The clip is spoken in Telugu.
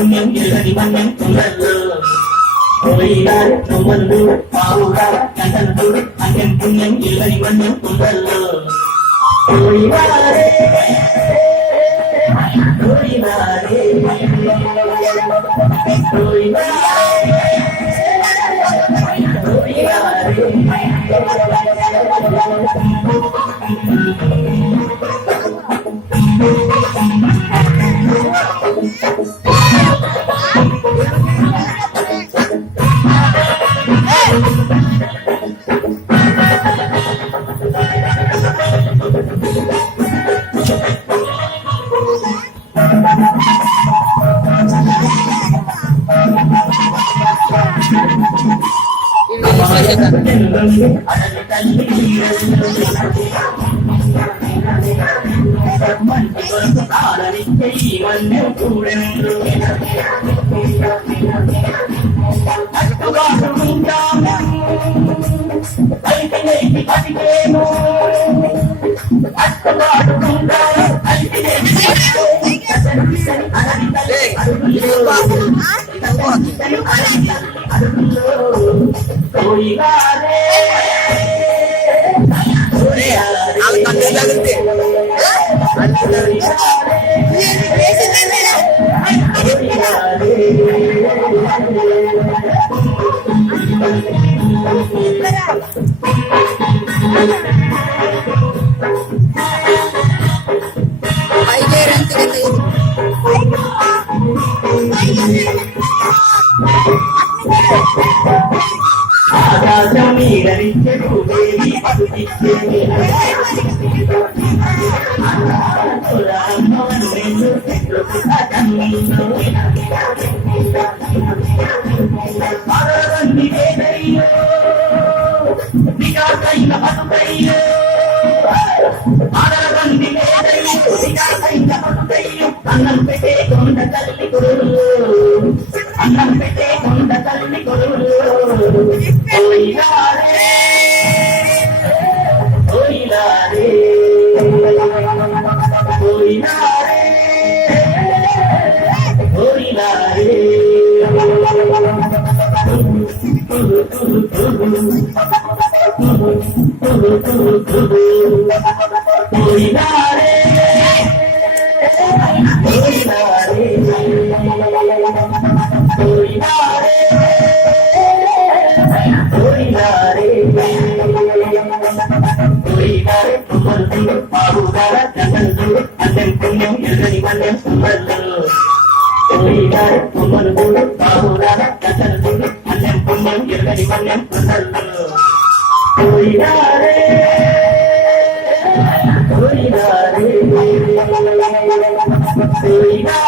పుణ్యం ఎల్లడి మన్యం కుండల్లో పోయినారు తుమ్మలు పావురాల కంటలు అన్యం పుణ్యం ఎల్లడి మన్యం కుండల్లో పోయినారే పోయినారే అన్నం పెట్టే కొండ తల్లి కొడులు అన్నం పెట్టే కొండ తల్లి కొడులు పోయినారే పోయినారే పోయినారే పోయినారే పోయినారే పుణ్యం ఎల్లడి మన్యం కుండల్లో పోయినారు తుమ్మలు బాబురాల కథలు అన్నం పుణ్యం ఎల్లడి మన్యం కుండల్లో పోయినారే పోయినారే పోయినారే